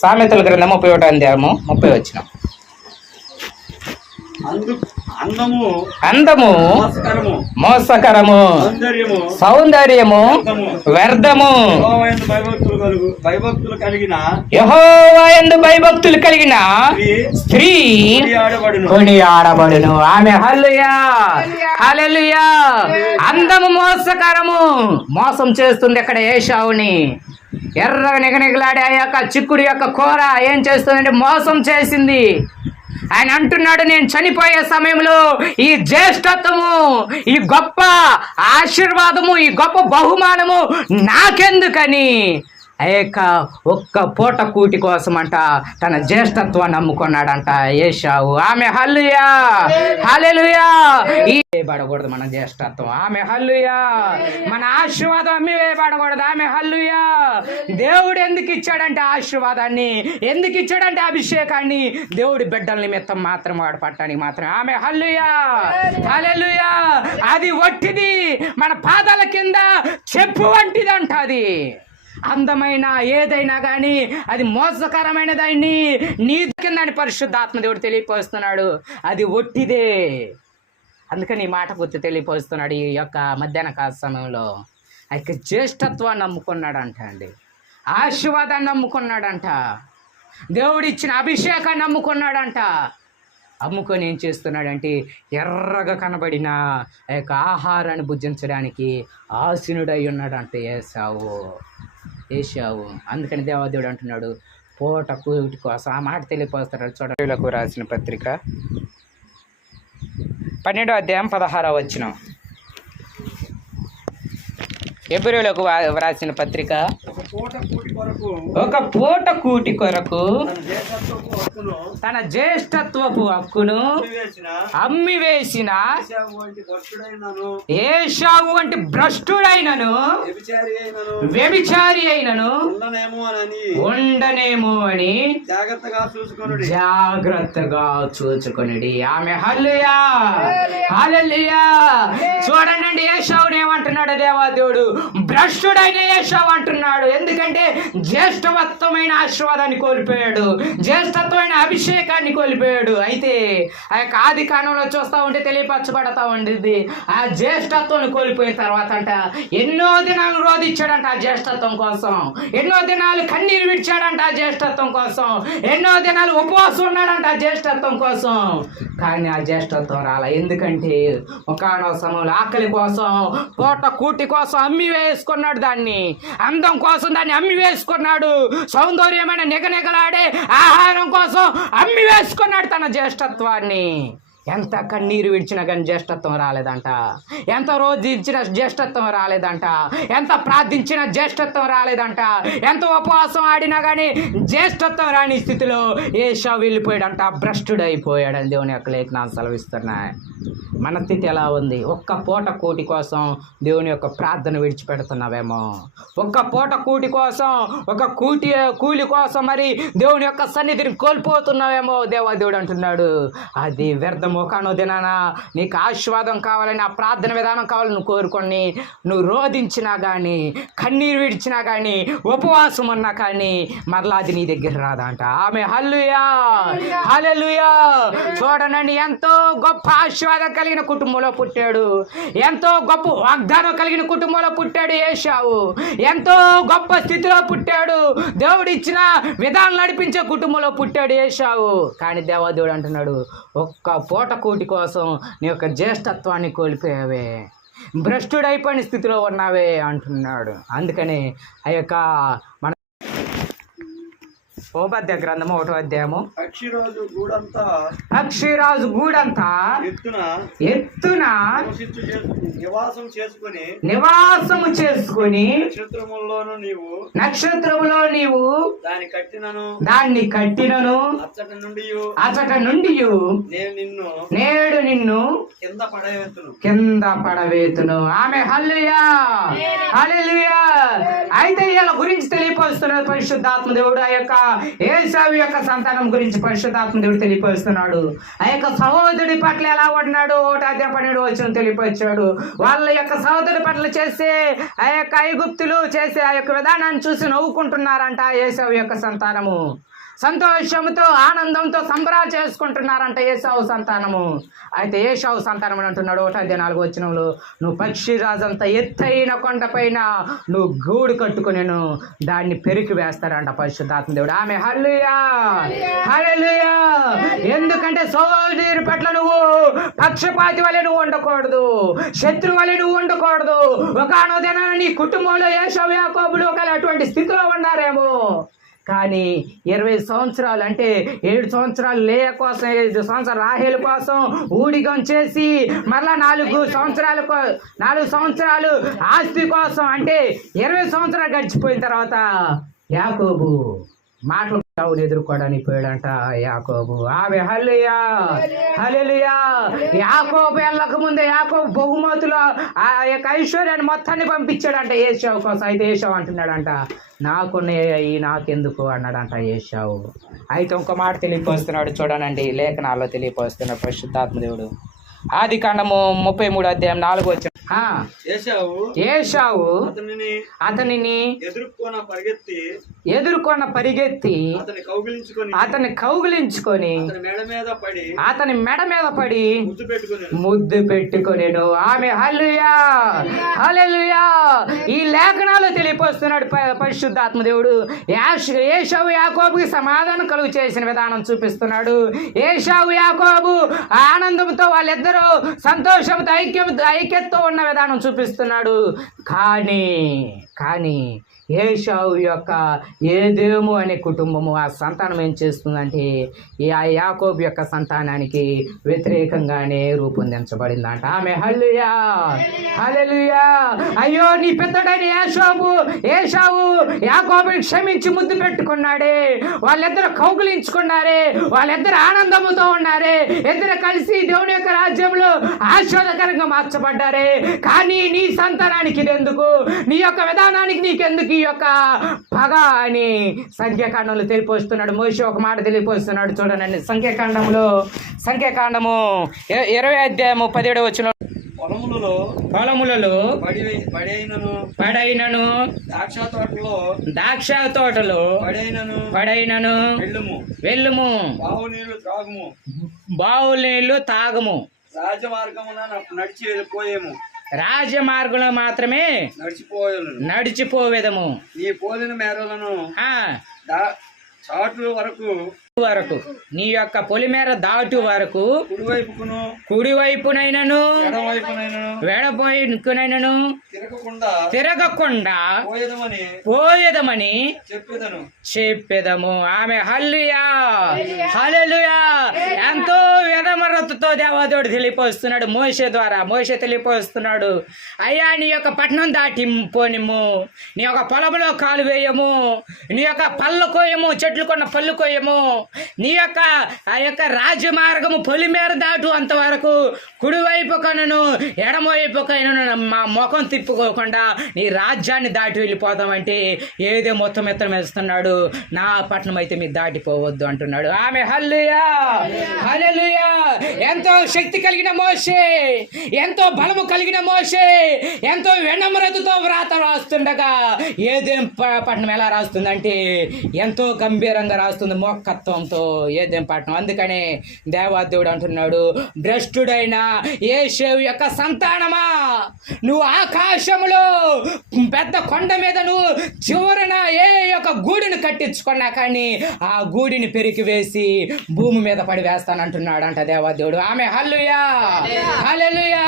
సామెతల గ్రంథం ముప్పై ఒకటో అధ్యాయము ముప్పై వచ్చిన. అందు అందము అందము మోసకరము సౌందర్యము సౌందర్యము వ్యర్థము. యెహోవాయందు భయభక్తులు కలుగు భయభక్తులు కలిగిన యహోవాయందు భయభక్తులు కలిగిన స్త్రీ కొని ఆడబడును ఆమె హల్లుయా అందము మోసకరము. మోసం చేస్తుంది అక్కడ ఏషావుని? ఎర్రగా నిగనిగలాడే ఆ యొక్క చిక్కుడు యొక్క కూర ఏం చేస్తుందంటే మోసం చేసింది. ఆయన అంటున్నాడు నేను చనిపోయే సమయంలో ఈ జ్యేష్ఠత్వము ఈ గొప్ప ఆశీర్వాదము ఈ గొప్ప బహుమానము నాకెందుకని? ఆ యొక్క ఒక్క పూట కూటి కోసమంట తన జ్యేష్ఠత్వాన్ని నమ్ముకున్నాడంట ఏషావు ఆమె హల్లుయా హల్లెలూయా! ఈ వేయబడకూడదు మన జ్యేష్ఠత్వం. ఆమె హల్లుయా. మన ఆశీర్వాదం అమ్మి వేయబడకూడదు. ఆమె హల్లుయా. దేవుడు ఎందుకు ఇచ్చాడంటే ఆశీర్వాదాన్ని? ఎందుకు ఇచ్చాడంటే అభిషేకాన్ని? దేవుడి బిడ్డల నిమిత్తం మాత్రం వాడు పట్టడానికి మాత్రం ఆమె హల్లుయా. హల్లెలూయా అది వట్టిది మన పాదాల కింద చెప్పు వంటిది అంట అది. అందమైన ఏదైనా కానీ అది మోసకరమైనదాన్ని నీ కిందని పరిశుద్ధాత్మ దేవుడు తెలియపరుస్తున్నాడు. అది ఒట్టిదే. అందుకని ఈ మాట గుర్తు తెలియపరుస్తున్నాడు ఈ యొక్క మధ్యాహ్న కాల సమయంలో. ఆ యొక్క జ్యేష్ఠత్వాన్ని నమ్ముకున్నాడంట అండి. ఆశీర్వాదాన్ని నమ్ముకున్నాడంట. దేవుడిచ్చిన అభిషేకాన్ని నమ్ముకున్నాడంట. అమ్ముకొని ఏం చేస్తున్నాడంటే ఎర్రగా కనబడిన ఆ యొక్క ఆహారాన్ని భుజించడానికి ఆసీనుడై ఉన్నాడంట ఏసావు ఏసావు అందుకని దేవాదేవుడు అంటున్నాడు పూట కూటి కోసం ఆ మాట తెలియపోస్తాడు చూడలకు రాసిన పత్రిక పన్నెండో అధ్యాయం పదహారో వచ్చిన ఎబ్రిలకు వ్రాసిన పత్రిక ఒక పూట కూటి కొరకు తన జ్యేష్ఠత్వపు హక్కును అమ్మి వేసిన ఏషావు వంటి భ్రష్టుడైనను వ్యభిచారి అయినను ఉండనేమో అని జాగ్రత్తగా చూచుకుని ఆమె హల్లుయా హల్లెలూయా! చూడండి ఏషావుని ఏమంటున్నాడు దేవాదేవుడు భ్రష్టుడైన ఏషావు అంటున్నాడు. ఎందుకంటే జ్యేష్ఠవత్వమైన ఆశీర్వాదాన్ని కోల్పోయాడు. జ్యేష్ఠత్వమైన అభిషేకాన్ని కోల్పోయాడు. అయితే ఆ యొక్క ఆది కాలంలో చూస్తా ఉంటే తెలియపరచబడతా ఉండేది ఆ జ్యేష్ఠత్వాన్ని కోల్పోయిన తర్వాత అంట ఎన్నో దినాలు రోధించాడంట ఆ జ్యేష్ఠత్వం కోసం. ఎన్నో దినాలు కన్నీరు విడిచాడంట ఆ జ్యేష్ఠత్వం కోసం. ఎన్నో దినాలు ఉపవాసం ఉన్నాడంట ఆ జ్యేష్ఠత్వం కోసం. కానీ ఆ జ్యేష్ఠత్వం రాలా. ఎందుకంటే ఒకనో సమయంలో ఆకలి కోసం పూట కూటి కోసం అమ్మి వేసుకున్నాడు దాన్ని. అందం కోసం దాన్ని అమ్మి వేసుకున్నాడు. సౌందర్యమైన నిగనిగలాడే ఆహారం కోసం అమ్మి వేసుకున్నాడు తన జ్యేష్ఠత్వాన్ని. ఎంత కన్నీరు విడిచినా కానీ జ్యేష్ఠత్వం రాలేదంట. ఎంత రోజు ఇచ్చిన జ్యేష్ఠత్వం రాలేదంట. ఎంత ప్రార్థించిన జ్యేష్ఠత్వం రాలేదంట. ఎంత ఉపవాసం ఆడినా కానీ జ్యేష్ఠత్వం రాని స్థితిలో ఏషా వెళ్ళిపోయాడంట. భ్రష్టుడైపోయాడని దేవుని యొక్క లేఖనాలు సెలవిస్తున్నాయి. మన స్థితి ఎలా ఉంది? ఒక్క పూట కూటి కోసం దేవుని యొక్క ప్రార్థన విడిచిపెడుతున్నావేమో. ఒక్క పూట కూటి కోసం ఒక కూటి కూలి కోసం మరి దేవుని యొక్క సన్నిధిని కోల్పోతున్నావేమో దేవాదేవుడు అంటున్నాడు. అది వ్యర్థము కానో దినాన? నీకు ఆశీర్వాదం కావాలని ఆ ప్రార్థన విధానం కావాలని నువ్వు కోరుకొని నువ్వు రోధించినా కానీ కన్నీరు విడిచినా కానీ ఉపవాసం ఉన్నా కానీ మరలా అది నీ దగ్గర రాదంట. ఆమె హల్లుయా హల్లెలూయా! చూడనండి ఎంతో గొప్ప ఆశీర్వాదం కలిగిన కుటుంబంలో పుట్టాడు. ఎంతో గొప్ప వాగ్దానం కలిగిన కుటుంబంలో పుట్టాడు ఏషావు. ఎంతో గొప్ప స్థితిలో పుట్టాడు. దేవుడు ఇచ్చిన విధానం నడిపించే కుటుంబంలో పుట్టాడు ఏషావు. కానీ దేవాదేవుడు అంటున్నాడు ఒక్క పూట కూటి కోసం నీ యొక్క జ్యేష్ఠత్వాన్ని కోల్పోయావే. భ్రష్టుడైపోయిన స్థితిలో ఉన్నావే అంటున్నాడు. అందుకని ఆ యొక్క మన ఓపద్య గ్రంథము ఒకటో అధ్యాయము. పక్షిరాజు గూడంతా అక్షిరాజు గూడంతా ఎత్తున ఎత్తున నివాసం చేసుకుని నివాసము చేసుకుని నక్షత్రముల్లోను నీవు నక్షత్రములో నీవు దాని కట్టినను దాన్ని కట్టినను అచ్చట నుండి అచట నుండి నేను నిన్ను నేడు నిన్ను కింద పడవేస్తును కింద పడవేతును ఆమె హల్లుయా హల్లెలూయా! అయితే ఇలా గురించి తెలియపరుస్తున్న పరిశుద్ధాత్మ దేవుడు ఆ యొక్క ఏసావి యొక్క సంతానం గురించి పరిశుద్ధాత్మ దేవుడు తెలియపరుస్తున్నాడు. ఆ యొక్క సహోదరుడి పట్ల ఎలా ఉన్నాడు ఒకటి పన్నెండు వచ్చిన తెలియపరిచాడు. వాళ్ళ యొక్క సహోదరుడి పట్ల చేసే ఆ యొక్క ఐగుప్తులు చేసే ఆ యొక్క విధానాన్ని చూసి నవ్వుకుంటున్నారంట ఏసావి యొక్క సంతానము. సంతోషంతో ఆనందంతో సంబరాలు చేసుకుంటున్నారంట ఏసావు సంతానము. అయితే ఏసావు సంతానం అని అంటున్నాడు ఒకటి నాలుగు వచ్చినంలో నువ్వు పక్షిరాజంత ఎత్తైన కొండపైన నువ్వు గూడు కట్టుకునేను దాన్ని పెరికి వేస్తారంట పరిశుద్ధాత్మ దేవుడు. ఆమె హల్లుయా హల్లుయా ఎందుకంటే సోదరి పట్ల నువ్వు పక్షపాతి వలె నువ్వు ఉండకూడదు శత్రు వలె నువ్వు ఉండకూడదు. ఒకనో నీ కుటుంబంలో ఏషవ యాకోబులు ఒకవేళ అటువంటి స్థితిలో ఉన్నారేమో. కానీ ఇరవై సంవత్సరాలు అంటే ఏడు సంవత్సరాలు లేయ కోసం ఐదు సంవత్సరాలు రాహేల కోసం ఊడిగం చేసి మరలా నాలుగు సంవత్సరాల నాలుగు సంవత్సరాలు ఆస్తి కోసం అంటే ఇరవై సంవత్సరాలు గడిచిపోయిన తర్వాత యాకోబు మాటలు చావులు ఎదుర్కోవడానికి పోయాడంట యాకోబు. ఆమె హల్లుయా హల్లెలూయా. యాకోబు వెళ్ళక ముందే యాకోబు బహుమతులు ఆ యొక్క ఐశ్వర్యాన్ని మొత్తాన్ని పంపించాడంట ఏషావు కోసం. అయితే ఏషావు అంటున్నాడంట నాకున్నాయి నాకెందుకు? అన్నాడంట ఏషావు అయితే ఇంకో మాట తెలియపోస్తున్నాడు చూడనండి లేఖనాల్లో తెలియపోస్తున్నాడు పరిశుద్ధాత్మ దేవుడు. ఆది కాండము ముప్పై మూడు అధ్యాయం నాలుగు వచ్చిన ఏషావు అతనిని ఎదుర్కొన పరిగెత్తి ఎదుర్కొన్న పరిగెత్తి అతని కౌగిలించుకొని అతన్ని కౌగిలించుకొని అతని మెడ మీద పడి ముద్దు పెట్టుకుని ముద్దు పెట్టుకొనేను. ఆమె హల్లుయా ఈ లేఖనాలు తెలియపరుస్తున్నాడు ప- పరిశుద్ధాత్మ దేవుడు. యాష్- ఏషావు యాకోబుకి సమాధానం కలుగు చేసిన విధానం చూపిస్తున్నాడు. ఏషావు యాకోబు ఆనందంతో వాళ్ళిద్దరూ సంతోషంతో ఐక్యం ఐక్యతతో విధానం చూపిస్తున్నాడు. కానీ కానీ ఏషావు యొక్క ఏదేమో అనే కుటుంబము ఆ సంతానం ఏం చేస్తుందంటే ఈ ఆ యాకోబు యొక్క సంతానానికి వ్యతిరేకంగానే రూపొందించబడిందంట. ఆమె హల్లుయా హలలుయా అయ్యో నీ పెద్దడైన ఏషావు ఏషావు యాకోబుని క్షమించి ముద్దు పెట్టుకున్నాడే. వాళ్ళిద్దరు కౌగులించుకున్నారే. వాళ్ళిద్దరు ఆనందముతో ఉన్నారే. ఇద్దరు కలిసి దేవుని యొక్క రాజ్యంలో ఆశ్వాదకరంగా మార్చబడ్డారే. కానీ నీ సంతానానికి ఇదెందుకు నీ యొక్క విధానానికి నీకెందుకు ఈ యొక్క పగ అని సంఖ్యాకాండంలో తెలియపోస్తున్నాడు మోషి ఒక మాట తెలియపోస్తున్నాడు చూడండి. సంఖ్యాకాండంలో సంఖ్యాకాండము ఇర- ఇరవై అధ్యాయము పదిహేడు వచ్చిన పొలములలో పొలములలో పడి పడి అయినను పడైనను ద్రాక్ష తోటలో ద్రాక్ష తోటలో పడైనను పడైనను వెళ్ళుము. వెళ్ళుము. బావు నీళ్ళు త్రాగుము. బావుల నీళ్ళు తాగము. రాజమార్గమున నడిచి వెళ్ళిపోయేము. రాజమార్గంలో మాత్రమే నడిచిపోయేను. నడిచిపోవేదము. నీ పోలిన మేరలను చాటు వరకు వరకు నీ యొక్క పొలిమేర దాటు వరకు కుడివైపుకును కుడివైపునైనను ఎడమవైపునైనను వెడపోయినైనను తిరగకుండా తిరగకుండా పోయేదమని పోయేదమని చెప్పేదను. చెప్పేదము. ఆమె హల్లుయా హల్లెలూయా. ఎంతో విధమరతతో దేవాదేవుడు తెలియపోస్తున్నాడు. మోసే ద్వారా మోసే తెలియపోస్తున్నాడు. అయ్యా నీ యొక్క పట్టణం దాటి పోనిము నీ యొక్క పొలంలో కాలు వేయము. నీ యొక్క పళ్ళు కోయము చెట్లు కొన్న పళ్ళు కోయము. నీ యొక్క ఆ యొక్క రాజమార్గము పొలిమేర దాటు అంతవరకు కుడివైపు కనును ఎడమవైపు కనను మా ముఖం తిప్పుకోకుండా నీ రాజ్యాన్ని దాటి వెళ్ళిపోదామంటే ఏదో మొత్తం ఎత్తడం వేస్తున్నాడు. నా పట్టణం అయితే మీరు దాటిపోవద్దు అంటున్నాడు. ఆమె హల్లుయా ఎంతో శక్తి కలిగిన మోషే ఎంతో బలము కలిగిన మోషే ఎంతో వెన్నమరతుతో వ్రాత రాస్తుండగా ఏదేం ప- పట్టణం ఎలా రాస్తుందంటే ఎంతో గంభీరంగా రాస్తుంది మోక్కత్వంతో ఏదేం పట్టణం. అందుకనే దేవాదేవుడు అంటున్నాడు భ్రష్టుడైన ఏషేవు యొక్క సంతానమా? నువ్వు ఆకాశములో పెద్ద కొండ మీద నువ్వు చివరన ఏ యొక్క గూడిని కట్టించుకున్నా కానీ ఆ గూడిని పెరికి వేసి భూమి మీద పడి వేస్తానంటున్నాడు అంట దేవాదేవుడు. ఆమె హల్లుయా హల్లెలూయా.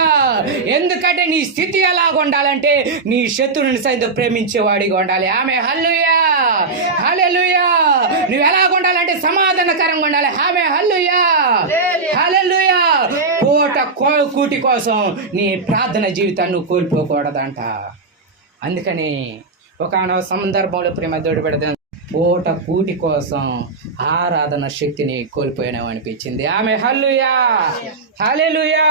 ఎందుకంటే నీ స్థితి ఎలాగ ఉండాలంటే నీ శత్రువుని సైతం ప్రేమించేవాడిగా ఉండాలి. ఆమె హల్లుయా హల్లెలూయా. నువ్వు ఎలాగ ఉండాలంటే సమాధానకరంగా ఉండాలి. ఆమె హల్లుయా హల్లెలూయా. పూట కో- కూటి కోసం నీ ప్రార్థన జీవితాన్ని కోల్పోకూడదంట. అందుకని ఒక సందర్భంలో ప్రేమ దొడి పూట కూటి కోసం ఆరాధన శక్తిని కోల్పోయినామనిపించింది ఆమె హల్లుయా హాలేలుయా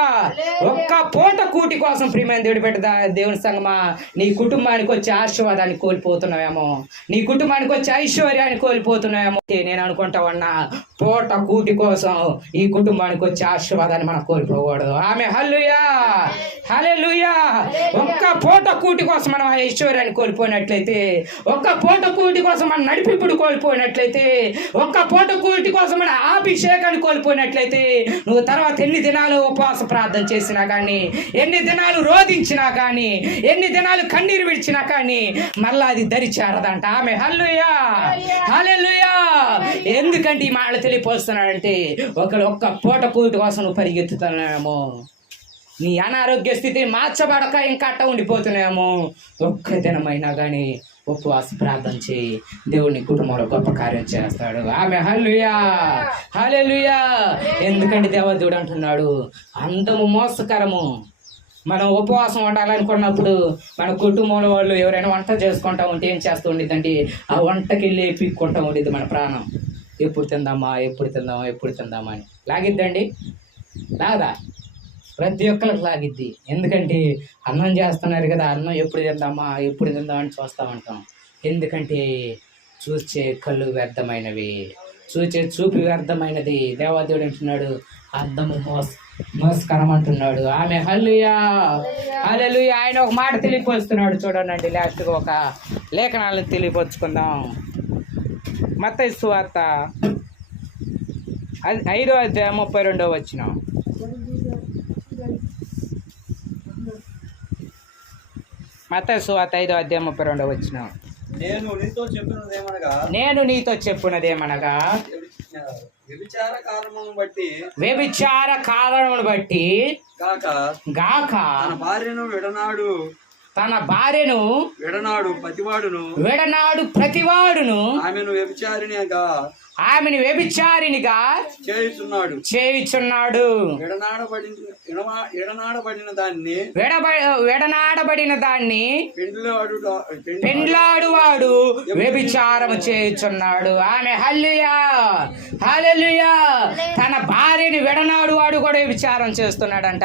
ఒక్క పూట కూటి కోసం ప్రియమైన దేవుడి పెట్టదా దేవుని సంగమా నీ కుటుంబానికి వచ్చే ఆశీర్వాదాన్ని కోల్పోతున్నావేమో. నీ కుటుంబానికి వచ్చే ఐశ్వర్యాన్ని కోల్పోతున్నావేమో. నేను అనుకుంటా ఉన్నా పూట కూటి కోసం ఈ కుటుంబానికి వచ్చే ఆశీర్వాదాన్ని మనం కోల్పోకూడదు. ఆమె హల్లుయా హల్లెలూయా. ఒక్క పూట కూటి కోసం మనం ఐశ్వర్యాన్ని కోల్పోయినట్లయితే ఒక్క పూట కూటి కోసం మన నడిపింపుడు కోల్పోయినట్లయితే ఒక్క పూట కూటి కోసం మన అభిషేకాన్ని కోల్పోయినట్లయితే నువ్వు తర్వాత ఎన్ని దినాలు ఉపవాస ప్రార్థన చేసినా కానీ ఎన్ని దినాలు రోధించినా కానీ ఎన్ని దినాలు కన్నీరు విడిచినా కానీ మళ్ళా అది దరిచారదంట ఆమె హల్లుయా హల్లెలూయా! ఎందుకంటే ఈ మాటలు తెలియపోస్తున్నాడంటే ఒకడు ఒక్క పూట కూటి కోసం నువ్వు పరిగెత్తుతున్నామో నీ అనారోగ్య స్థితి మార్చబడక ఇంకా అట్ట ఉండిపోతున్నామో ఒక్క దినమైనా కానీ ఉపవాస ప్రార్థన చేయి. దేవుని కుటుంబంలో గొప్ప కార్యం చేస్తాడు. ఆమె హల్లుయా హలెలుయా ఎందుకంటే దేవదేవుడు అంటున్నాడు అందము మోసకరము. మనం ఉపవాసం ఉండాలనుకున్నప్పుడు మన కుటుంబంలో వాళ్ళు ఎవరైనా వంట చేసుకుంటా ఉంటే ఏం చేస్తూ ఉండిద్దంటే ఆ వంటకి వెళ్ళి పీక్కుంటా ఉండిద్ది మన ప్రాణం. ఎప్పుడు తిందామా? ఎప్పుడు తిందామా? ఎప్పుడు తిందామా? అని. లాగిద్దండి? లాగదా ప్రతి ఒక్కరికి లాగిద్ది. ఎందుకంటే అన్నం చేస్తున్నారు కదా అన్నం ఎప్పుడు తిందామా ఎప్పుడు తిందామని చూస్తూ ఉంటాం. ఎందుకంటే చూసే కళ్ళు వ్యర్థమైనవి. చూచే చూపు వ్యర్థమైనది. దేవాదేవుడు అంటున్నాడు అర్థము మోస్ మోస్కరం అంటున్నాడు ఆమె హల్లుయా హల్లెలూయా. ఆయన ఒక మాట తెలియపరుస్తున్నాడు చూడండి లాస్ట్గా ఒక లేఖనాలను తెలియపరుచుకుందాం. మత సువార్త అది ఐదో అధ్యాయం ముప్పై రెండో వచ్చినాం మత సువాత ఐదో అధ్యాయం ముప్పై రెండో వచ్చిన నేను నీతో చెప్పినదేమనగా నేను నీతో చెప్పున్నదేమనగా వ్యభిచార కారణమును బట్టి వ్యభిచార కారణమును బట్టి కాక గాక తన భార్యను విడనాడు తన భార్యను విడనాడు పతివాడును విడనాడు ప్రతివాడును ఆమెను వ్యభిచారినిగా ఆమెను వ్యభిచారినిగా చేయుచున్నాడు. చేయుచున్నాడు. విడనాడబడిన దాన్ని విడనాడబడిన దాన్ని పెండ్లాడు. పెండ్లాడువాడు వ్యభిచారము చేయుచున్నాడు. ఆమె హల్లుయా హల్లెలూయా. తన భార్యని విడనాడు వాడు కూడా వ్యభిచారం చేస్తున్నాడంట.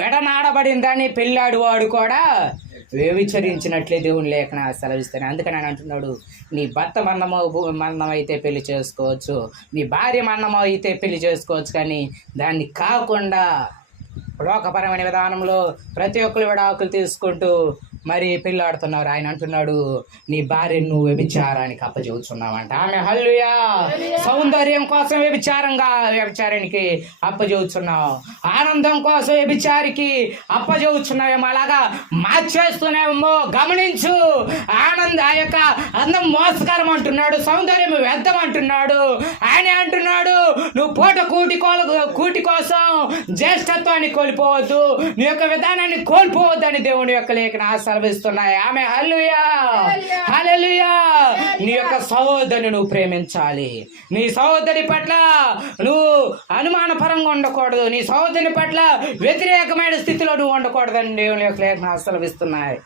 విడనాడబడిన దాన్ని పెళ్ళాడు వాడు కూడా వ్యభిచరించినట్లే దేవుని లేఖన సెలవిస్తాను అందుకని ఆయన అంటున్నాడు నీ భర్త మన్నమో మరణం అయితే పెళ్ళి చేసుకోవచ్చు. నీ భార్య మన్నమో అయితే పెళ్ళి చేసుకోవచ్చు. కానీ దాన్ని కాకుండా లోకపరమైన విధానంలో ప్రతి ఒక్కరు విడాకులు తీసుకుంటూ మరి పెళ్ళాడుతున్నారు ఆయన అంటున్నాడు నీ భార్యను నువ్వు వ్యభిచారానికి అప్పచెబుతున్నావంట ఆమె హల్లుయా సౌందర్యం కోసం వ్యభిచారంగా వ్యభిచారానికి అప్పచెబుతున్నావు ఆనందం కోసం వ్యభిచారికి అప్పచెబుతున్నావేమో అలాగా? మార్చేస్తున్నావేమో గమనించు. ఆనంద ఆ యొక్క అందం మోసకరం అంటున్నాడు. సౌందర్యం వ్యర్థం అంటున్నాడు. ఆయన అంటున్నాడు నువ్వు పూట కూటి కోల కూటి కోసం జ్యేష్ఠత్వాన్ని కోల్పోవద్దు. నీ యొక్క విధానాన్ని కోల్పోవద్దని దేవుని యొక్క లేఖన సెలవిస్తున్నాయి. ఆమె హల్లుయా హల్లెలూయా. నీ యొక్క సహోదరిని నువ్వు ప్రేమించాలి. నీ సహోదరి పట్ల నువ్వు అనుమానపరంగా ఉండకూడదు. నీ సహోదరి పట్ల వ్యతిరేకమైన స్థితిలో నువ్వు ఉండకూడదని దేవుని యొక్క లేఖన సెలవిస్తున్నాయి.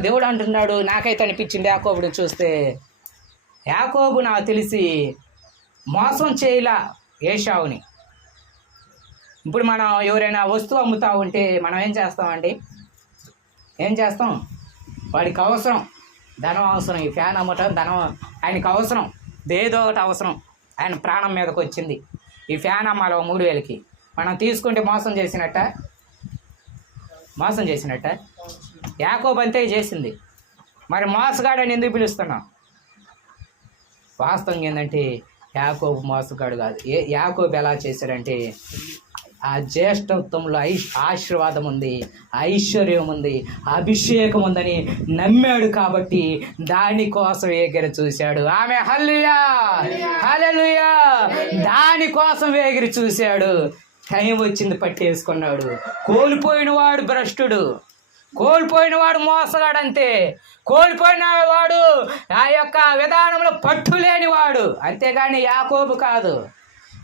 దేవుడు అంటున్నాడు. నాకైతే అనిపించింది యాకోబుని చూస్తే. యాకోబు నాకు తెలిసి మోసం చేయలా ఏషావుని. ఇప్పుడు మనం ఎవరైనా వస్తువు అమ్ముతా ఉంటే మనం ఏం చేస్తామండి? ఏం చేస్తాం? వాడికి అవసరం. ధనం అవసరం. ఈ ఫ్యాన్ అమ్మటం ధనం. ఆయనకి అవసరం. ఏదో ఒకటి అవసరం. ఆయన ప్రాణం మీదకి వచ్చింది. ఈ ఫ్యాన్ అమ్మాలి ఒక మూడు వేలకి. మనం తీసుకుంటే మోసం చేసినట్ట? మోసం చేసినట్ట? యాకోబ్ చేసింది. మరి మోసగాడని ఎందుకు పిలుస్తున్నాం? వాస్తవం ఏంటంటే యాకోబు మోసగాడు కాదు. ఏ యాకోబు ఎలా చేశాడంటే ఆ జ్యేష్ఠత్వంలో ఐష్ ఆశీర్వాదం ఉంది ఐశ్వర్యం ఉంది అభిషేకం ఉందని నమ్మాడు కాబట్టి దానికోసం ఎగిరి చూశాడు. ఆమె హల్లుయా హల్లెలూయా! దానికోసం ఎగిరి చూశాడు. టైం వచ్చింది పట్టేసుకున్నాడు. కోల్పోయిన వాడు భ్రష్టుడు. కోల్పోయిన వాడు మోసగాడంతే. కోల్పోయిన వాడు ఆ యొక్క విధానంలో పట్టు లేనివాడు అంతేగాని యాకోబు కాదు.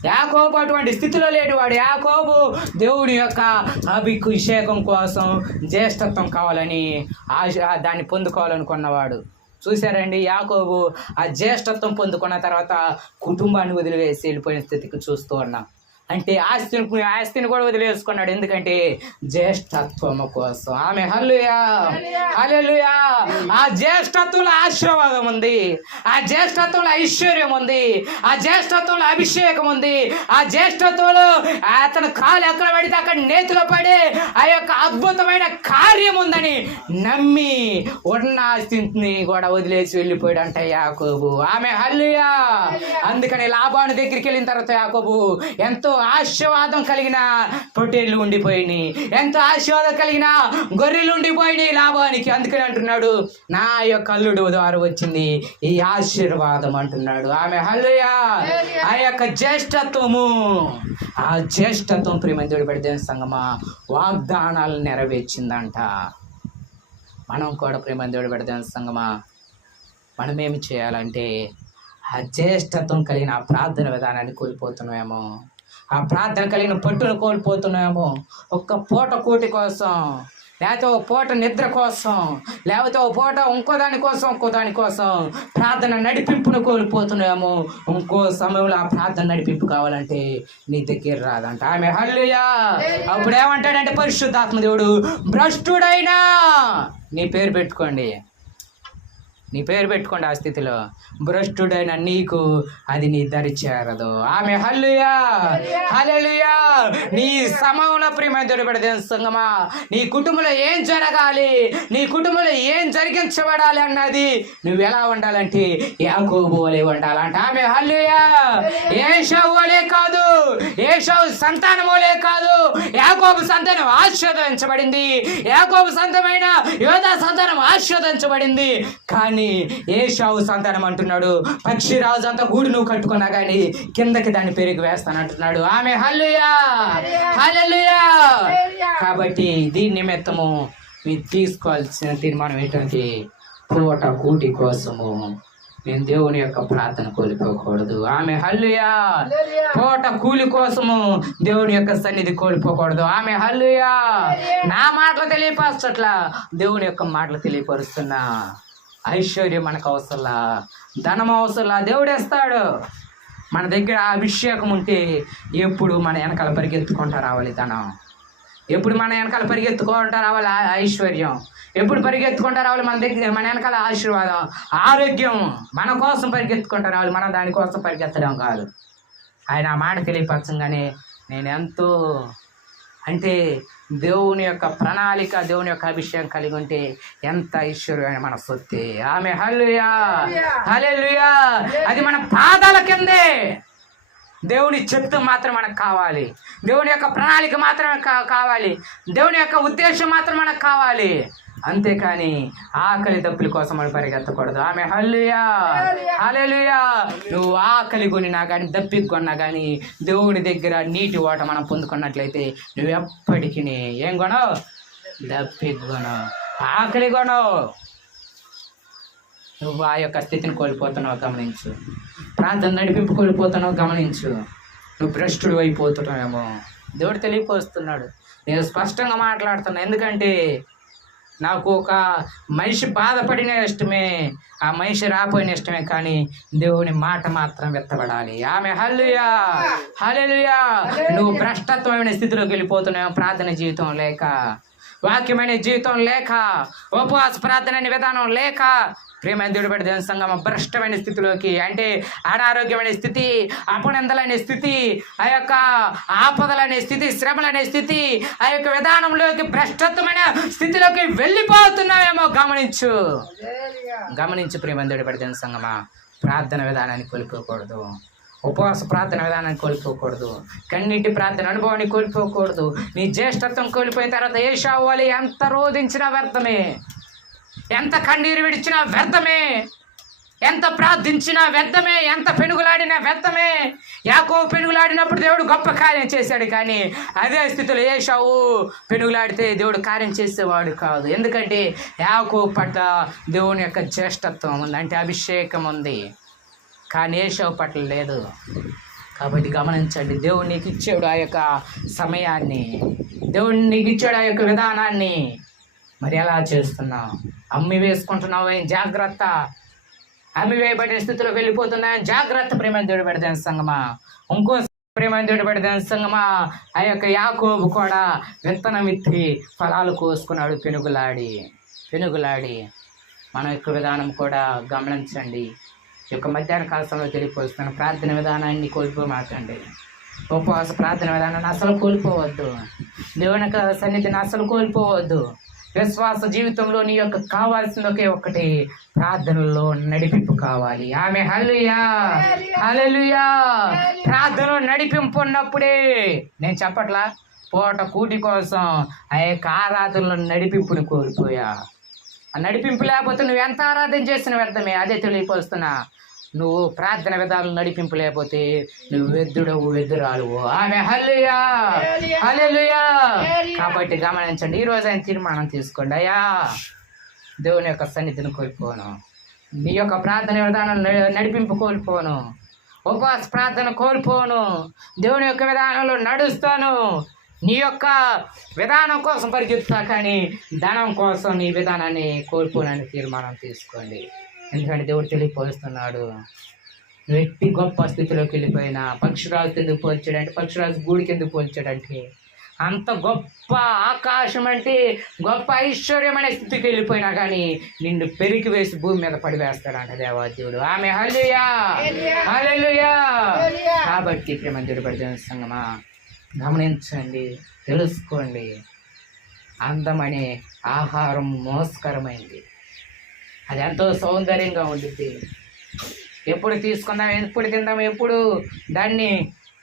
యాకోబు అటువంటి స్థితిలో లేనివాడు యాకోబు దేవుడి యొక్క అభిషేకం కోసం జ్యేష్ఠత్వం కావాలని ఆశ దాన్ని పొందుకోవాలనుకున్నవాడు చూశారండి? యాకోబు ఆ జ్యేష్ఠత్వం పొందుకున్న తర్వాత కుటుంబాన్ని వదిలివేసి వెళ్ళిపోయిన స్థితికి చూస్తూ ఉన్నాం. అంటే ఆస్తిని ఆస్తిని కూడా వదిలేసుకున్నాడు. ఎందుకంటే జ్యేష్ఠత్వము కోసం. ఆమె హల్లుయా హల్లెలూయా. ఆ జ్యేష్ఠత్వంలో ఆశీర్వాదం ఉంది. ఆ జ్యేష్ఠత్వంలో ఐశ్వర్యం ఉంది. ఆ జ్యేష్ఠత్వంలో అభిషేకం ఉంది. ఆ జ్యేష్ఠత్వంలో అతను కాలు ఎక్కడ పడితే అక్కడ నేతిలో పడే ఆ యొక్క అద్భుతమైన కార్యం ఉందని నమ్మి ఉన్న ఆస్తిని కూడా వదిలేసి వెళ్ళిపోయాడంట యాకోబు. ఆమె హల్లుయా అందుకని లాభాన్ని దగ్గరికి వెళ్ళిన తర్వాత యాకోబు ఎంతో ఆశీర్వాదం కలిగిన పొట్టేళ్ళు ఉండిపోయినాయి. ఎంతో ఆశీర్వాదం కలిగిన గొర్రెలు ఉండిపోయినాయి లాభానికి. అందుకని అంటున్నాడు నా యొక్క అల్లుడు ద్వారా వచ్చింది. ఈ ఆశీర్వాదం అంటున్నాడు. ఆమె హల్లుయా ఆ యొక్క జ్యేష్ఠత్వము ఆ జ్యేష్ఠత్వం ప్రేమంతుడు పెడితే సంగమా వాగ్దానాలు నెరవేర్చిందంట. మనం కూడా ప్రేమంతుడు పెడితే సంగమా మనం ఏమి చేయాలంటే ఆ జ్యేష్ఠత్వం కలిగిన ఆ ప్రార్థన విధానాన్ని కోల్పోతున్నామేమో. ఆ ప్రార్థన కలిగిన పట్టును కోల్పోతున్నామేమో ఒక్క పూట కూటి కోసం లేకపోతే ఒక పూట నిద్ర కోసం లేకపోతే ఒక పూట ఇంకో దాని కోసం ఇంకో దాని కోసం ప్రార్థన నడిపింపును కోల్పోతున్నాము. ఇంకో సమయంలో ఆ ప్రార్థన నడిపింపు కావాలంటే నీ దగ్గర రాదంట. ఆమె హల్లుయా అప్పుడు ఏమంటాడంటే పరిశుద్ధాత్మ దేవుడు భ్రష్టుడైనా నీ పేరు పెట్టుకోండి. నీ పేరు పెట్టుకోండి ఆ స్థితిలో. భ్రష్టుడైన నీకు అది నీ దరి చేరదు. ఆమె హల్లుయా నీ సమయంలో ప్రేమ దొరబడదే సంగమా. నీ కుటుంబంలో ఏం జరగాలి? నీ కుటుంబంలో ఏం జరిగించబడాలి అన్నది నువ్వు ఎలా ఉండాలంటే యాకోబు వలె ఉండాలంట. ఆమె హల్లుయా ఏషవు వలే కాదు ఏషవు సంతానం వలే కాదు. యాకోబు సంతానం ఆశీర్వదించబడింది. యాకోబు సంతానమైన యోధా సంతానం ఆశీర్వదించబడింది. కానీ ఏషావు సంతానం అంటున్నాడు. పక్షిరాజు అంతా గూడు నువ్వు కట్టుకున్నా కానీ కిందకి దాన్ని పెరిగి వేస్తానంటున్నాడు ఆమె హల్లుయా కాబట్టి దీని నిమిత్తము మీరు తీసుకోవాల్సిన తీర్మానం ఏంటంటే పూట కూటి కోసము నేను దేవుని యొక్క ప్రార్థన కోల్పోకూడదు. ఆమె హల్లుయా పూట కూలి కోసము దేవుని యొక్క సన్నిధి కోల్పోకూడదు. ఆమె హల్లుయా నా మాటలు తెలియపరచట్లా దేవుని యొక్క మాటలు తెలియపరుస్తున్నా. ఐశ్వర్యం మనకు అవసరంలా. ధనం అవసరంలా. దేవుడేస్తాడు మన దగ్గర అభిషేకం ఉంటే ఎప్పుడు మన వెనకాల పరిగెత్తుకుంటా రావాలి ధనం. ఎప్పుడు మన వెనకాల పరిగెత్తుకుంటా రావాలి ఐశ్వర్యం? ఎప్పుడు పరిగెత్తుకుంటా రావాలి మన దగ్గర మన వెనకాల ఆశీర్వాదం? ఆరోగ్యం. మన కోసం పరిగెత్తుకుంటా రావాలి మనం దానికోసం పరిగెత్తడం కాదు. ఆయన ఆ మాట తెలియపరచంగానే నేను ఎంతో అంటే దేవుని యొక్క ప్రణాళిక దేవుని యొక్క అభిషేకం కలిగి ఉంటే ఎంత ఐశ్వర్యమైన మన సొత్తే. ఆమె హల్లుయా హల్లెలూయా. అది మన పాదాల కిందే. దేవుని చెప్తూ మాత్రం మనకు కావాలి. దేవుని యొక్క ప్రణాళిక మాత్రమే కావాలి. దేవుని యొక్క ఉద్దేశం మాత్రం మనకు కావాలి. అంతేకాని ఆకలి దప్పుల కోసం మనం పరిగెత్తకూడదు. ఆమె హల్లుయా హల్లెలూయా! నువ్వు ఆకలి కొనినా కానీ దప్పికి కొన్నా కానీ దేవుడి దగ్గర నీటి ఓట మనం పొందుకున్నట్లయితే నువ్వు ఎప్పటికీ ఏం కొనవు? దప్పికి కొనవు. ఆకలి కొనవు. నువ్వు ఆ యొక్క స్థితిని కోల్పోతున్నావు గమనించు. ప్రాంతం నడిపింపు కోల్పోతున్నావు గమనించు. నువ్వు భ్రష్టుడు అయిపోతున్నావేమో. దేవుడు తెలియపోస్తున్నాడు నేను స్పష్టంగా మాట్లాడుతున్నా. ఎందుకంటే నాకు ఒక మనిషి బాధపడిన ఇష్టమే ఆ మనిషి రాపోయిన ఇష్టమే కానీ దేవుని మాట మాత్రం వెత్తబడాలి. ఆమె హల్లుయా హల్లెలూయా! నువ్వు భ్రష్టత్వమైన స్థితిలోకి వెళ్ళిపోతున్నావు ప్రార్థన జీవితం లేక వాక్యమైన జీవితం లేక ఉపవాస ప్రార్థన అనే విధానం లేక ప్రేమైన దేవుడు దేవుని సంఘం భ్రష్టమైన స్థితిలోకి అంటే అనారోగ్యమైన స్థితి అపనందలనే స్థితి ఆ యొక్క ఆపదలనే స్థితి శ్రమలనే స్థితి ఆ యొక్క విధానంలోకి భ్రష్టత్వమైన స్థితిలోకి వెళ్ళిపోతున్నావేమో గమనించు. గమనించు ప్రేమైన దేవుడు దేవుని సంఘమా. ప్రార్థన విధానాన్ని కోల్పోకూడదు. ఉపవాస ప్రార్థన విధానాన్ని కోల్పోకూడదు. కన్నీటి ప్రార్థన అనుభవాన్ని కోల్పోకూడదు. నీ జ్యేష్ఠత్వం కోల్పోయిన తర్వాత ఏ షావాలి ఎంత రోధించినా వ్యర్థమే. ఎంత కన్నీరు విడిచినా వ్యర్థమే. ఎంత ప్రార్థించినా వ్యర్థమే. ఎంత పెనుగులాడినా వ్యర్థమే. యాకో పెనుగులాడినప్పుడు దేవుడు గొప్ప కార్యం చేశాడు కానీ అదే స్థితిలో ఏషావు పెనుగులాడితే దేవుడు కార్యం చేసేవాడు కాదు. ఎందుకంటే యాకో పట్ల దేవుని యొక్క జ్యేష్ఠత్వం ఉంది అంటే అభిషేకం ఉంది. కానీ ఏషావు పట్ల లేదు. కాబట్టి గమనించండి దేవుడు నీకు ఇచ్చాడు ఆ యొక్క సమయాన్ని. దేవుడు నీకు ఇచ్చాడు ఆ యొక్క విధానాన్ని. మరి ఎలా చేస్తున్నావు? అమ్మి వేసుకుంటున్నావు ఏం? జాగ్రత్త. అమ్మి వేయబడిన స్థితిలో వెళ్ళిపోతున్నాయని జాగ్రత్త. ప్రేమ దేవుడు పెడతాను సంగమా. ఇంకో ప్రేమంతుడి పడిన సంగమా. ఆ యొక్క యాకోబు కూడా విత్తనం ఎత్తి ఫలాలు కోసుకున్నాడు. పెనుగులాడి పెనుగులాడి. మన యొక్క విధానం కూడా గమనించండి. ఈ యొక్క మధ్యాహ్న కాల తెలియపోతున్నాను ప్రార్థన విధానాన్ని కోల్పోమాకండి. ఉపవాస ప్రార్థన విధానాన్ని అసలు కోల్పోవద్దు. దేవుని యొక్క సన్నిధిని అసలు కోల్పోవద్దు. విశ్వాస జీవితంలో నీ యొక్క కావాల్సిన ఒకే ఒక్కటి. ప్రార్థనలో నడిపింపు కావాలి. ఆమె హల్లుయా హల్లెలూయా. ప్రార్థనలో నడిపింపు ఉన్నప్పుడే నేను చెప్పట్లా? పూట కూటి కోసం ఆ యొక్క ఆరాధనలో నడిపింపుని కోల్పోయా. ఆ నడిపింపు లేకపోతే నువ్వు ఎంత ఆరాధన చేసిన వ్యర్థమే. అదే తెలియపోస్తున్నా నువ్వు ప్రార్థన విధానం నడిపింపు లేకపోతే నువ్వు వెద్దుడవు వెద్దురాలువు ఆమె హల్లుయా కాబట్టి గమనించండి ఈ రోజు ఆయన తీర్మానం తీసుకోండి. అయ్యా దేవుని యొక్క సన్నిధిని కోల్పోను. నీ యొక్క ప్రార్థన విధానం నడిపింపు కోల్పోను. ఉపవాస ప్రార్థన కోల్పోను. దేవుని యొక్క విధానంలో నడుస్తాను. నీ యొక్క విధానం కోసం పరిగెత్తుతా కానీ ధనం కోసం నీ విధానాన్ని కోల్పోనని తీర్మానం తీసుకోండి. ఎందుకంటే దేవుడు తెలియపోస్తున్నాడు నువ్వు ఎట్టి గొప్ప స్థితిలోకి వెళ్ళిపోయినా పక్షిరాజు ఎందుకు పోల్చాడంటే పక్షిరాజు గూడికి ఎందుకు పోల్చాడంటే అంత గొప్ప ఆకాశం అంటే గొప్ప ఐశ్వర్యం అనే స్థితికి వెళ్ళిపోయినా కానీ నిన్ను పెరికి వేసి భూమి మీద పడివేస్తాడంట దేవాదేవుడు. ఆమె హల్లెలూయా. కాబట్టి ప్రేమంతుడు పడిన సంగమా గమనించండి తెలుసుకోండి. అందమనే ఆహారం మోసకరమైంది. అది ఎంతో సౌందర్యంగా ఉంటుంది ఎప్పుడు తీసుకుందాం ఎప్పుడు తిందాం ఎప్పుడు దాన్ని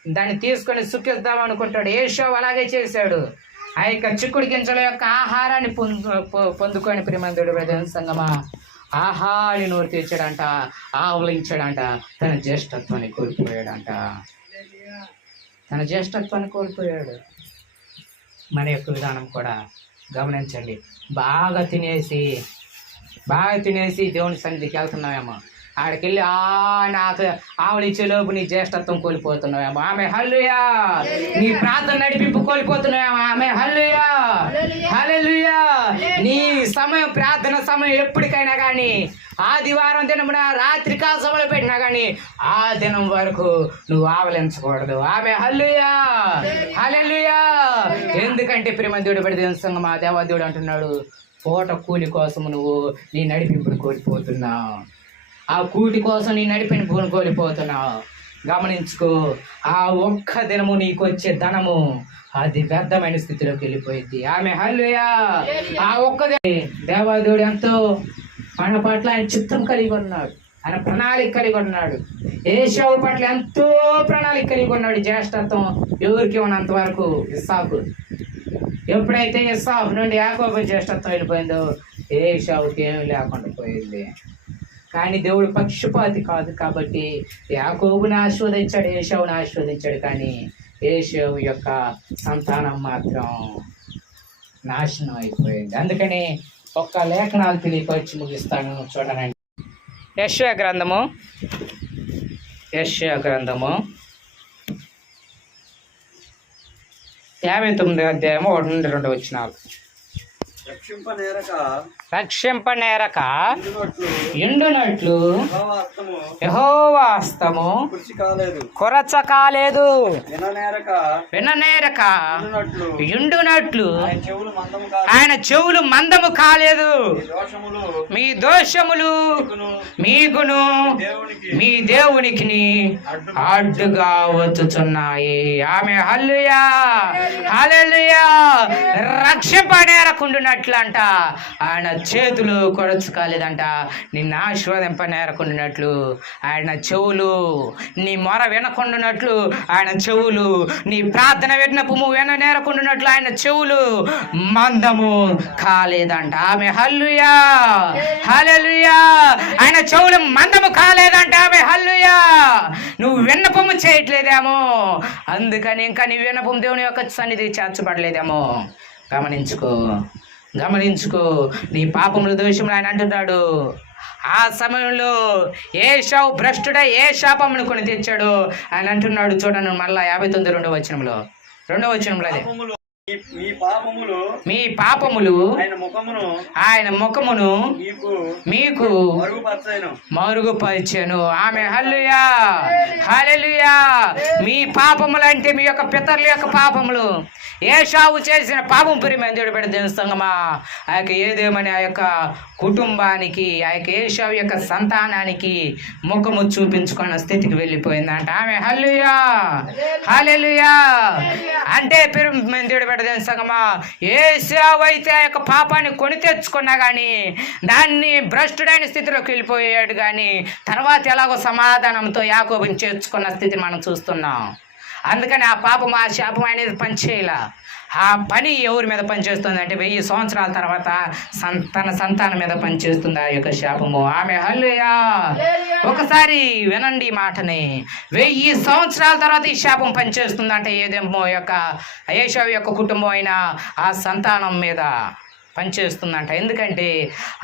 దాన్ని తీసుకొని సుఖిద్దాం అనుకుంటాడు. ఏషో అలాగే చేశాడు. ఆ యొక్క చిక్కుడు గింజల యొక్క ఆహారాన్ని పొందు పొందుకొని ప్రేమంతుడు ప్రజల సంగమా ఆహాని నోరు తీర్చాడంట ఆవలించాడంట తన జ్యేష్ఠత్వాన్ని కోల్పోయాడంట. తన జ్యేష్ఠత్వాన్ని కోల్పోయాడు. మన యొక్క విధానం కూడా గమనించండి. బాగా తినేసి బాగా తినేసి దేవుని సన్నిధికి వెళ్తున్నామేమో ఆడికెళ్ళి ఆ నాకు ఆవలిచ్చే లోపు నీ జ్యేష్ఠత్వం కోల్పోతున్నావేమో. ఆమె హల్లుయా నీ ప్రార్థన నడిపింపు కోల్పోతున్నావేమో. ఆమె హల్లుయా హల్లెలూయా! నీ సమయం ప్రార్థన సమయం ఎప్పటికైనా కానీ ఆదివారం దినమున రాత్రి కాల సమయంలో పెట్టినా కానీ ఆ దినం వరకు నువ్వు ఆవలించకూడదు. ఆమె హల్లుయా హల్లెలూయా! ఎందుకంటే ప్రేమదేవుడు పడి సంగం ఆ దేవాదేవుడు అంటున్నాడు పూట కూలి కోసం నువ్వు నీ నడిపింపును కోల్పోతున్నావు. ఆ కూటి కోసం నీ నడిపింపును కోల్పోతున్నావు. గమనించుకో ఆ ఒక్క దినము నీకు వచ్చే ధనము అది వ్యర్థమైన స్థితిలోకి వెళ్ళిపోయింది. ఆమె హల్లుయా ఆ ఒక్క దేవాదేవుడు ఎంతో మన పట్ల ఆయన చిత్తం కలిగి ఉన్నాడు. ఆయన ప్రణాళిక కలిగి ఉన్నాడు. ఏషావు పట్ల ఎంతో ప్రణాళిక కలిగి ఉన్నాడు జ్యేష్ఠత్వం. ఎవరికి ఉన్నంత వరకు ఇస్సాకు. ఎప్పుడైతే ఇస్సాఫ్ నుండి యాకోబు జ్యేష్ఠత్వం వెళ్ళిపోయిందో ఏషావుకి ఏమీ లేకుండా పోయింది. కానీ దేవుడు పక్షపాతి కాదు కాబట్టి యాకోబుని ఆస్వాదించాడు ఏషావుని ఆస్వాదించాడు కానీ ఏషావు యొక్క సంతానం మాత్రం నాశనం అయిపోయింది. అందుకని ఒక్క లేఖనాలు తెలియపరిచి ముగిస్తాను. చూడనండి యశ్వ గ్రంథము. యశ్వ గ్రంథము. యాభై తొమ్మిది అధ్యాయము ఒకటి నుండి రెండు వచ్చినాలు రక్షింపనేరక ఎండునట్లు యెహోవాస్తము యహోవాస్తము కృషి కాలేదు. కొరచ కాలేదు. విననేరక ఎండునట్లు ఆయన చెవులు మందము కాదు ఆయన చెవులు మందము కాలేదు. మీ దోషములు మీకును మీ దేవునికి అడ్డుగా వచ్చుచున్నాయి. ఆమె హల్లుయా హల్లెలూయా. రక్షింపనేరకుండునట్లంట ఆయన చేతులు కొరచు కాలేదంట. నిన్ను ఆశీర్వదింపనేరకుండునట్లు ఆయన చెవులు నీ మొర వినకుండాట్లు ఆయన చెవులు నీ ప్రార్థన విన్నపము విననేరకుండునట్లు ఆయన చెవులు మందము కాలేదంట. ఆమె హల్లుయా హలలుయా ఆయన చెవులు మందము కాలేదంట. ఆమె హల్లుయా నువ్వు విన్నపము చేయట్లేదేమో. అందుకని ఇంకా నీ విన్నపం దేవుని యొక్క సన్నిధి చేర్చబడలేదేమో. గమనించుకో. గమనించుకో. నీ పాపముల దోషములు ఆయన అంటున్నాడు. ఆ సమయంలో ఏ షావు భ్రష్టుడా ఏ శాపమును కొని తెచ్చాడు ఆయన అంటున్నాడు చూడండి మళ్ళా యాభై తొమ్మిది రెండవ వచనంలో. రెండో వచనంలో అదే. మీ- పాపములు మీ పాపములు ఆయన ముఖమును ఆయన ముఖమును మీకు మీకు మరుగుపరచను. మరుగుపరిచెను. ఆమె హల్లుయా హల్లెలూయా. మీ పాపములు అంటే మీ యొక్క పితరుల యొక్క పాపములు. ఏషావు చేసిన పాపం పెరిమేందుడు పెడితే సంగమా. ఆ యొక్క ఏదేమని ఆ యొక్క కుటుంబానికి ఆ యొక్క ఏషావు యొక్క సంతానానికి ముఖము చూపించుకున్న స్థితికి వెళ్ళిపోయిందంట. ఆమె హల్లుయా హల్లెలూయా. అంటే పెరిమేందుడు పెడితే సంగమా. ఏషావు అయితే ఆ యొక్క పాపాన్ని కొని తెచ్చుకున్నా కానీ దాన్ని భ్రష్టుడైన స్థితిలోకి వెళ్ళిపోయాడు కానీ తర్వాత ఎలాగో సమాధానంతో యాకోబుని చేర్చుకున్న స్థితిని మనం చూస్తున్నాం. అందుకని ఆ పాపం ఆ శాపం అనేది పనిచేయాల. ఆ పని ఎవరి మీద పనిచేస్తుంది అంటే వెయ్యి సంవత్సరాల తర్వాత సం తన సంతానం మీద పనిచేస్తుంది ఆ యొక్క శాపము. ఆమె హల్లుయా ఒకసారి వినండి ఈ మాటని. వెయ్యి సంవత్సరాల తర్వాత ఈ శాపం పనిచేస్తుంది అంటే ఏదేమో యొక్క ఏషావు యొక్క కుటుంబం అయిన ఆ సంతానం మీద. పనిచేస్తుందంట. ఎందుకంటే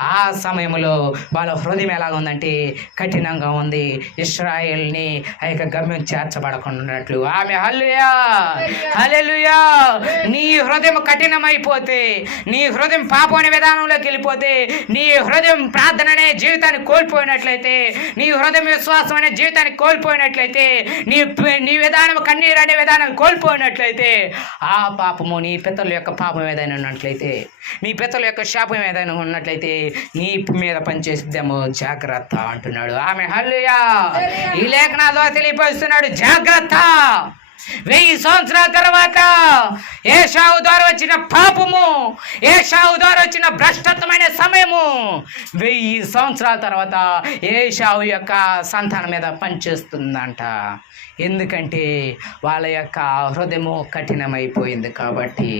ఆ సమయంలో వాళ్ళ హృదయం ఎలాగ ఉందంటే కఠినంగా ఉంది. ఇస్రాయేల్ని ఆ యొక్క గమ్యం చేర్చబడకుండా ఉన్నట్లు ఆమె హల్లుయా హల్లెలూయా! నీ హృదయం కఠినమైపోతే నీ హృదయం పాపం అనే విధానంలోకి వెళ్ళిపోతే నీ హృదయం ప్రార్థన అనే జీవితాన్ని కోల్పోయినట్లయితే నీ హృదయం విశ్వాసం అనే జీవితాన్ని కోల్పోయినట్లయితే నీ నీ విధానం కన్నీరు అనే విధానం కోల్పోయినట్లయితే ఆ పాపము నీ పితరుల యొక్క పాపం ఏదైనా ఉన్నట్లయితే నీ పితరుల యొక్క శాపం ఏదైనా ఉన్నట్లయితే నీ మీద పనిచేసిద్దాము జాగ్రత్త అంటున్నాడు. ఆమె హల్లుయా ఈ లేఖనాల్లో తెలియపరుస్తున్నాడు జాగ్రత్త. వెయ్యి సంవత్సరాల తర్వాత ఏషావు ద్వారా వచ్చిన పాపము ఏషావు ద్వారా వచ్చిన భ్రష్టత్వమైన సమయము వెయ్యి సంవత్సరాల తర్వాత ఏషావు యొక్క సంతానం మీద పనిచేస్తుందంట. ఎందుకంటే వాళ్ళ యొక్క హృదయము కఠినమైపోయింది కాబట్టి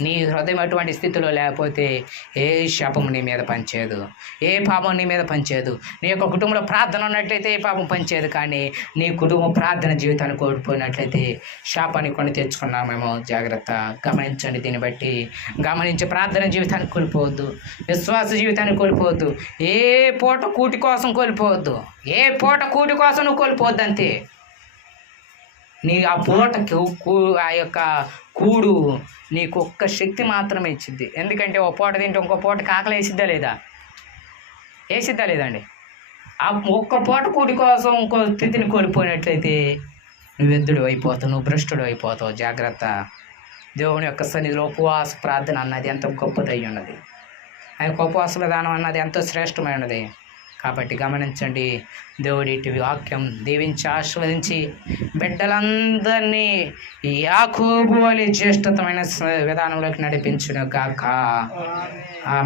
నీ హృదయం అటువంటి స్థితిలో లేకపోతే ఏ శాపం నీ మీద పనిచేయదు. ఏ పాపం నీ మీద పనిచేయదు. నీ యొక్క కుటుంబంలో ప్రార్థన ఉన్నట్లయితే ఏ పాపం పనిచేయదు. కానీ నీ కుటుంబం ప్రార్థన జీవితాన్ని కోల్పోయినట్లయితే శాపాన్ని కొని తెచ్చుకున్నామేమో. జాగ్రత్త గమనించండి. దీన్ని బట్టి గమనించి ప్రార్థన జీవితాన్ని కోల్పోవద్దు. విశ్వాస జీవితాన్ని కోల్పోవద్దు. ఏ పూట కూటి కోసం కోల్పోవద్దు. ఏ పూట కూటి కోసం నువ్వు కోల్పోవద్దు అంతే నీ ఆ పూటకి ఆ యొక్క కూడు నీకు ఒక్క శక్తి మాత్రమే ఇచ్చిద్ది. ఎందుకంటే ఒక పూట తింటే ఇంకో పూట ఆకలి వేసిద్దా లేదా? వేసిద్దా లేదండి ఆ ఒక్క పూట కూడి కోసం ఇంకో స్థితిని కోల్పోయినట్లయితే నువ్వు ఎద్దుడు అయిపోతావు? నువ్వు భ్రష్టుడు అయిపోతావు. జాగ్రత్త. దేవుని యొక్క సన్నిధిలో ఉపవాస ప్రార్థన అన్నది ఎంత గొప్పదై ఉన్నది. ఆ యొక్క ఉపవాస విధానం అన్నది ఎంతో శ్రేష్టమైనది కాబట్టి గమనించండి. దేవుడి ఇటు వాక్యం దీవించి ఆస్వాదించి బిడ్డలందరినీ యాకోబు వలె జ్యేష్ఠతమైన విధానంలోకి నడిపించును గాక. ఆమె